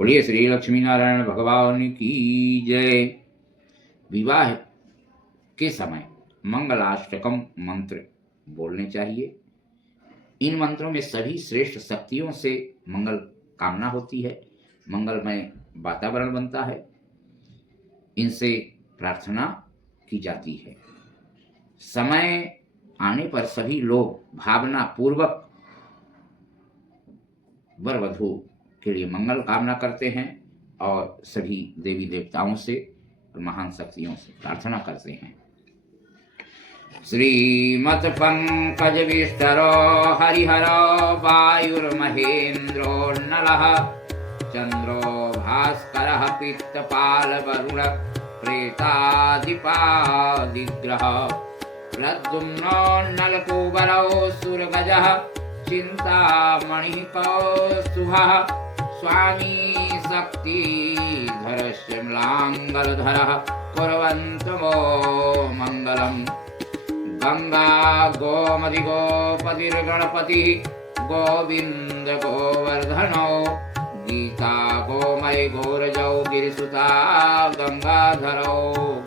बोलिए श्री लक्ष्मी नारायण भगवान की जय। विवाह के समय मंगलाष्टकम मंत्र बोलने चाहिए। इन मंत्रों में सभी श्रेष्ठ शक्तियों से मंगल कामना होती है, मंगलमय वातावरण बनता है, इनसे प्रार्थना की जाती है। समय आने पर सभी लोग भावना पूर्वक वर वधू के लिए मंगल कामना करते हैं और सभी देवी देवताओं से और महान शक्तियों से प्रार्थना करते हैं। श्रीमत् पंकज विष्टरो हरिहरो वायुर्महेन्द्रो नलः चंद्रो भास्करः पित्तपाल वरुण प्रेतादिपादिग्रह प्रद्युम्नो नलकूबरौ सुरगजः चिंतामणि कौस्तुभः स्वामी शक्तिधरस्य म्लांगलधरः कुर्वन्तु वो मंगलम्। गंगा गोमति गोपतिर्गणपतिः गोविंद गोवर्धनो गीता गोमय गोरजौ गिरिसुता गंगाधरौ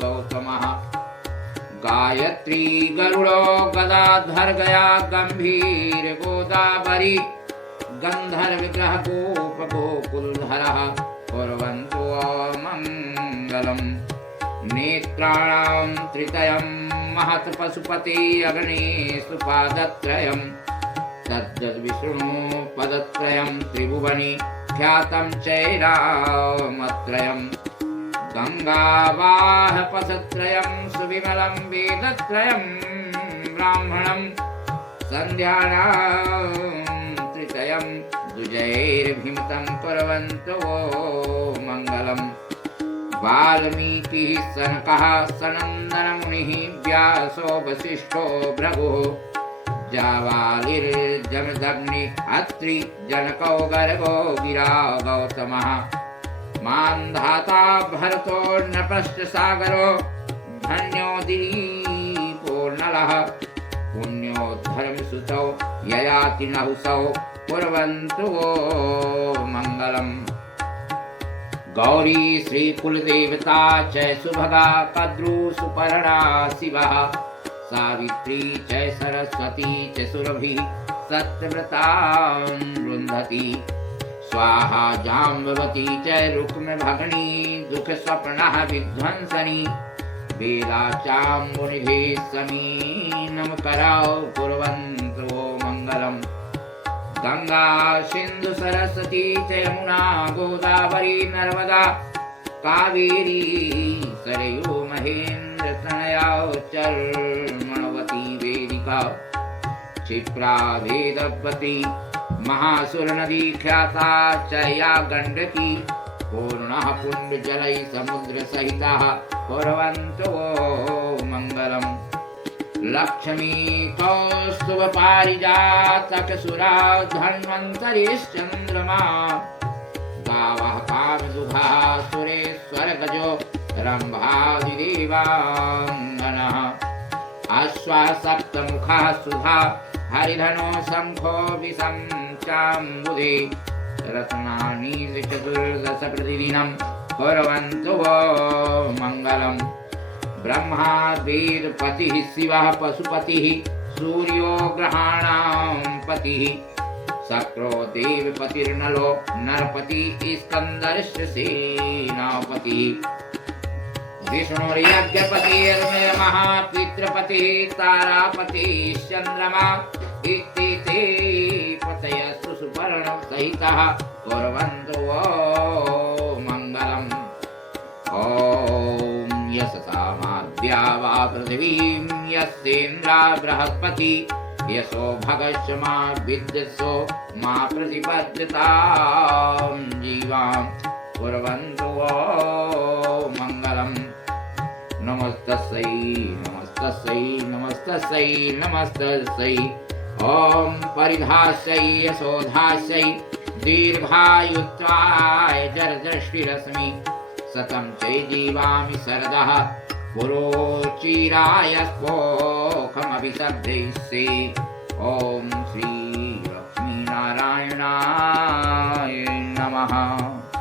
गौतमः गायत्री गरुड़ो गदाधर गया गंभीर गोदावरी गंधर्व विग्रह गोप गोकुलधरः कुर्वन्तु मंगलम्। नेत्राणां त्रितयं महत् पशुपते अग्नेषु पादत्रयं तद्विष्णु पदत्रयं त्रिभुवने ख्यातं चैरामत्रयम्। गंगावाह पथत्रयं सुविमलं वेदत्रयं ब्राह्मणं सन्ध्यानां त्रितयं द्विजैर्भिमितं कुर्वन्तु मंगलम्। वाल्मीकिः सनकः सनन्दनमुनिः व्यासो वसिष्ठो भृगुः जाबालिर्जमदग्नि अत्रि जनकौ गर्गो गिरा गौतमः मान्धाता भरतो नपश्च सागरो धन्यो दीपो नलः पुण्यो धर्मसुतौ ययाति नहुसौ कुर्वन्तु वो मंगलम्। गौरी श्री कुलदेवता च सुभगा कद्रू सुपर्णा शिवः सावित्री च सरस्वती च सुरभि सत्यव्रता रुन्धति स्वाहा जाम्बवती च रुक्मभगिनी दुख स्वप्नः विध्वंसनी वेदा चाम्बुनिभे समीनं करौ कुर्वन्तु मंगलम्। गंगा सिंधु सरस्वती च यमुना गोदावरी नर्मदा कावेरी सरयू महेन्द्र तनया चर्मणवती वेदिका क्षिप्रा वेदवती महासुर नदी ख्याता च या गंडकी पूर्णः पुण्य जलै समुद्र सहितः कुर्वन्तु मंगलम्। लक्ष्मी कौस्तुभ पारिजातक सुरा धन्वन्तरिश्चन्द्रमा गावः कामदुघा सुरेश्वर गजो रम्भादिदेवाङ्गनः अश्वः सप्तमुखः सुधा हरिधनो शंखो विषं चाम्बुधे रत्नानि चतुर्दश प्रतिदिनं कुर्वन्तु मंगलम्। ब्रह्मा वेदपतिः शिवः पशुपतिः सूर्यो ग्रहाणां पतिः शक्रो देवपतिर्नलो नरपति स्कंदर्श्च सेनापतिः विष्णुर्यज्ञपतिर्निर्मः पितृपतिः तारापतिश्चन्द्रमा इत्ते पतयस्तु सुपर्ण सहितः कुर्वन्तु मंगलम्। ॐ यशसामाद्या वा पृथिवीं यस्येन्द्रा बृहस्पति यशो भगश्च मा विद्यसो मा प्रतिपद्यतां जीवां कुर्वन्तु मंगलम्। नमस्तस्यै नमस्तस्यै नमस्तस्यै नमस्तस्यै ॐ परिधास्यै यशोधास्यै दीर्घायुत्वाय जरदृष्टिरश्मि सतं चैजीवामि शरदः पुरोचिराय स्पोखमभिशब्दैस्ते ॐ श्री लक्ष्मी नारायणाय नमः।